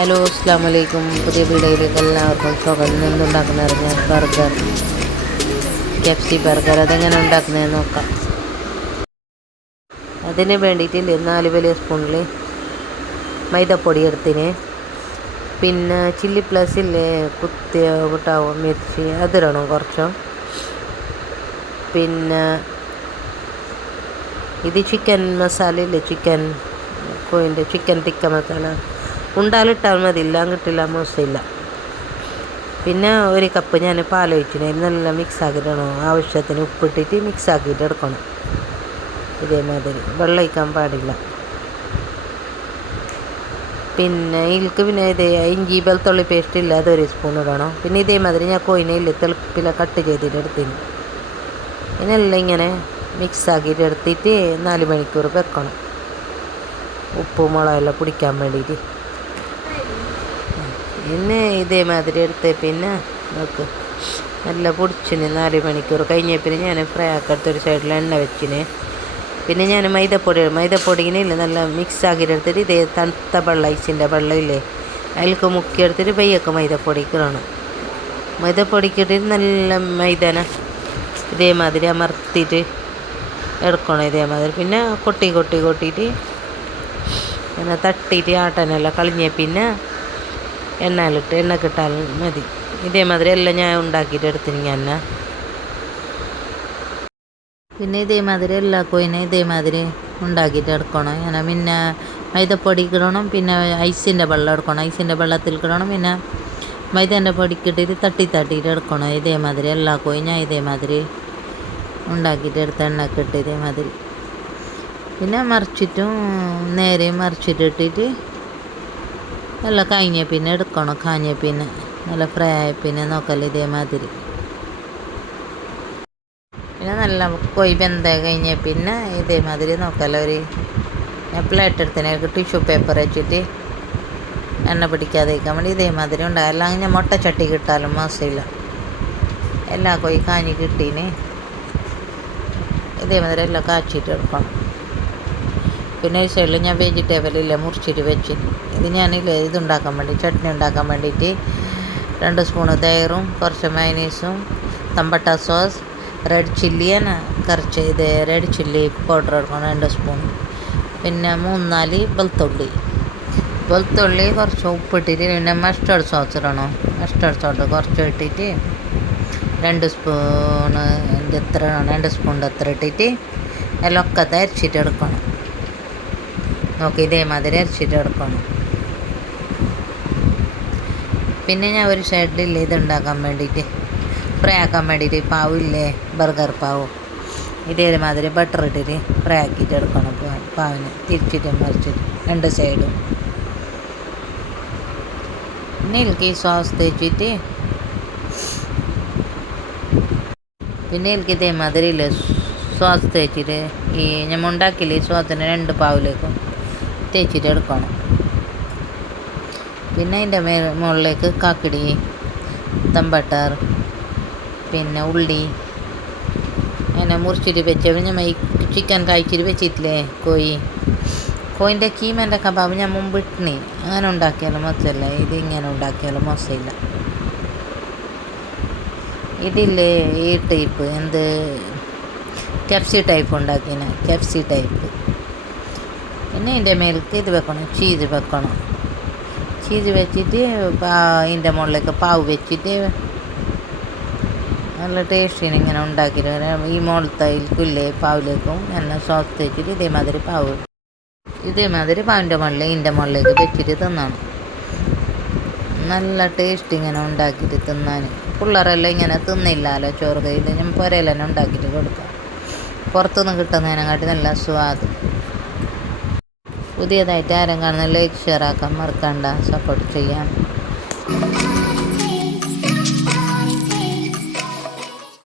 Hello അസ്സലാമു അലൈക്കും. പുതിയ വീഡിയോയിലേക്ക് എല്ലാവർക്കും സ്വാഗതം. എന്തുണ്ടാക്കുന്നത് ബർഗർ, KFC ബർഗർ. അതെങ്ങനെ ഉണ്ടാക്കുന്നതെന്ന് നോക്കാം. അതിന് വേണ്ടിയിട്ട് 4 വലിയ സ്പൂണിൽ മൈദപ്പൊടി എടുത്തിന്. പിന്നെ ചില്ലി പ്ലസ് ഇല്ലേ കുത്തിയ കൂട്ടാവും മിർച്ചി അതിടണം കുറച്ചും. പിന്നെ ഇത് ചിക്കൻ മസാല ഇല്ലേ, ചിക്കൻ ടിക്ക മസാല ഉണ്ടാലിട്ടാൽ മതി, ഇല്ല കിട്ടില്ല മോശമില്ല. പിന്നെ 1 കപ്പ് ഞാൻ പാലൊഴിച്ചിന്. നല്ല മിക്സ് ആക്കിയിടണം. ആവശ്യത്തിന് ഉപ്പിട്ടിട്ട് മിക്സ് ആക്കിയിട്ട് എടുക്കണം. ഇതേമാതിരി വെള്ളം ഒഴിക്കാൻ പാടില്ല. പിന്നെ ഇത് ഇഞ്ചി വെളുത്തുള്ളി പേസ്റ്റ് ഇല്ല, അത് 1 സ്പൂൺ ഇടണം. പിന്നെ ഇതേമാതിരി ഞാൻ കോയിനയില്ല തെളുപ്പില കട്ട് ചെയ്തിട്ട് എടുത്തിന്. ഇതിനെല്ലാം ഇങ്ങനെ മിക്സ് ആക്കിയിട്ട് എടുത്തിട്ട് 4 മണിക്കൂർ വെക്കണം, ഉപ്പും മുളകെല്ലാം പിടിക്കാൻ വേണ്ടിയിട്ട്. പിന്നെ ഇതേമാതിരി എടുത്ത് പിന്നെ നോക്ക് നല്ല പൊടിച്ചിന്. 4 മണിക്കൂർ കഴിഞ്ഞ പിന്നെ ഞാൻ ഫ്രൈ ആക്കടുത്തൊരു സൈഡിൽ എണ്ണ വെച്ചിന്. പിന്നെ ഞാൻ മൈദപ്പൊടിയില്ല നല്ല മിക്സ് ആക്കിയിട്ട് എടുത്തിട്ട് ഇതേ തണുത്ത വെള്ളം, ഐസിൻ്റെ വെള്ളം ഇല്ലേ, അതിലേക്ക് മുക്കിയെടുത്തിട്ട് പയ്യൊക്കെ മൈദപ്പൊടിക്ക് ഇടണം. മൈദപ്പൊടിക്കിട്ടിട്ട് നല്ല മൈദന ഇതേമാതിരി അമർത്തിയിട്ട് എടുക്കണം. ഇതേമാതിരി പിന്നെ കൊട്ടിയിട്ട് പിന്നെ തട്ടിയിട്ട് ആട്ടാനെല്ലാം കളിഞ്ഞ പിന്നെ എണ്ണ കിട്ടാൽ മതി. ഇതേമാതിരി എല്ലാം ഞാൻ ഉണ്ടാക്കിയിട്ട് എടുത്തിന് ഞാൻ. പിന്നെ ഇതേമാതിരി എല്ലാ കോയിനെ ഇതേമാതിരി ഉണ്ടാക്കിയിട്ട് എടുക്കണം ഞാൻ. പിന്നെ മൈദപ്പൊടി ഇടണം, പിന്നെ ഐസിൻ്റെ വെള്ളം എടുക്കണം, ഐസിൻ്റെ വെള്ളത്തിൽ ഇടണം, പിന്നെ മൈദേൻ്റെ പൊടിക്കിട്ടിട്ട് തട്ടിയിട്ട് എടുക്കണം. ഇതേമാതിരി എല്ലാ കോയി ഞാൻ ഇതേമാതിരി ഉണ്ടാക്കിയിട്ട് എടുത്ത് എണ്ണക്കിട്ട് ഇതേമാതിരി പിന്നെ നേരെ മറിച്ചിട്ടിട്ട് എല്ലാം കഴിഞ്ഞ പിന്നെ എടുക്കണം. കാഞ്ഞ പിന്നെ നല്ല ഫ്രൈ ആയ പിന്നെ നോക്കല്ലേ ഇതേമാതിരി. പിന്നെ നല്ല കൊയ് വെന്ത കഴിഞ്ഞ പിന്നെ ഇതേമാതിരി നോക്കല്ല. ഞാൻ പ്ലേറ്റ് എടുത്തതിന് ടിഷ്യൂ പേപ്പർ വെച്ചിട്ട് എണ്ണ പിടിക്കാതെ വയ്ക്കാൻ വേണ്ടി ഇതേമാതിരി ഉണ്ടാകും. എല്ലാം ഞാൻ മുട്ടച്ചട്ടി കിട്ടാലും മോശമില്ല. എല്ലാ കൊയ് കാഞ്ഞ് കിട്ടീന്. ഇതേമാതിരി എല്ലാം കാച്ചിട്ട് എടുക്കണം. പിന്നെ ഈ സൈഡിൽ ഞാൻ വെജിറ്റബിളില്ല മുറിച്ചിട്ട് വെച്ച്. ഇത് ഞാനില്ല ഇതുണ്ടാക്കാൻ വേണ്ടി ചട്നി ഉണ്ടാക്കാൻ വേണ്ടിയിട്ട് 2 സ്പൂണ് തൈറും കുറച്ച് മയനീസും തമ്പട്ട സോസ് റെഡ് ചില്ലിയാണ് കുറച്ച് റെഡ് ചില്ലി പൗഡർ എടുക്കണം 2 സ്പൂൺ. പിന്നെ 3-4 വെളുത്തുള്ളി കുറച്ച് ഉപ്പിട്ടിട്ട് പിന്നെ മസ്റ്റർഡ് സോസ് ഇടണം. മസ്റ്റർഡ് സോസ് കുറച്ച് ഇട്ടിട്ട് 2 സ്പൂണ് എത്ര ഇടണം, 2 സ്പൂണിൻ്റെ അത്ര ഇട്ടിട്ട് എല്ലാം ഒക്കെ അരച്ചിട്ട് എടുക്കണം. നോക്കി ഇതേമാതിരി അരച്ചിട്ട് എടുക്കണം. പിന്നെ ഞാൻ ഒരു സൈഡിലില്ലേ ഇതുണ്ടാക്കാൻ വേണ്ടിയിട്ട് ഫ്രൈ ആക്കാൻ വേണ്ടിയിട്ട് പാവില്ലേ ബർഗർ പാവ്, ഇതേമാതിരി ബട്ടർ ഇട്ടിട്ട് ഫ്രൈ ആക്കിയിട്ട് എടുക്കണം. പാവിന് തിരിച്ചിട്ട് മറിച്ചിട്ട് 2 സൈഡും. പിന്നെ എനിക്ക് ഈ സോസ് തേച്ചിട്ട് പിന്നെ എനിക്ക് ഇതേമാതിരി ഇല്ലേ സോസ് തേച്ചിട്ട് ഈ നമ്മൾ ഉണ്ടാക്കില്ലേ ഈ സോസിന് 2 പാവിലേക്കും തേച്ചിട്ട് എടുക്കണം. പിന്നെ അതിൻ്റെ മുകളിലേക്ക് കാക്കിടി, തമ്പട്ടർ, പിന്നെ ഉള്ളി അങ്ങനെ മുറിച്ചിട്ട് വെച്ച ഞമ്മ ഈ ചിക്കൻ കഴിച്ചിട്ട് വെച്ചിട്ടില്ലേ കോയിൻ്റെ കീമേൻ്റെ കബാബ് ഞാൻ മുമ്പ് ഇട്ടിനി. അങ്ങനെ ഉണ്ടാക്കിയാലും മോശമല്ല, ഇതിങ്ങനെ ഉണ്ടാക്കിയാലും മോശമില്ല. ഇതില്ലേ ഈ ടൈപ്പ് KFC ടൈപ്പ് ഉണ്ടാക്കിന KFC ടൈപ്പ്. പിന്നെ ഇതിൻ്റെ മേലേക്ക് ഇത് വെക്കണം, ചീസ് വെക്കണം. ചീസ് വെച്ചിട്ട് ഇതിൻ്റെ മുകളിലേക്ക് പാവ് വെച്ചിട്ട് നല്ല ടേസ്റ്റിന് ഇങ്ങനെ ഉണ്ടാക്കിയിട്ട് ഈ മുകളിലത്തേക്കില്ലേ പാവിലേക്കും എല്ലാം സോസ് തേച്ചിട്ട് ഇതേമാതിരി പാവിൻ്റെ മുകളിൽ ഇതിൻ്റെ മുകളിലേക്ക് വെച്ചിട്ട് തിന്നണം. നല്ല ടേസ്റ്റ് ഇങ്ങനെ ഉണ്ടാക്കിയിട്ട് തിന്നാൻ. പിള്ളേരെല്ലാം ഇങ്ങനെ തിന്നില്ലല്ലോ ചോറ്. ഇത് ഞാൻ പുരയിൽ ഉണ്ടാക്കിയിട്ട് കൊടുക്കാം. പുറത്തുനിന്ന് കിട്ടുന്നതിനെക്കാട്ടി നല്ല സ്വാദ്. പുതിയതായിട്ട് ആരും കാണുന്ന ലൈക്ക് ഷെയർ ആക്കാൻ മറക്കണ്ട, സപ്പോർട്ട് ചെയ്യാം.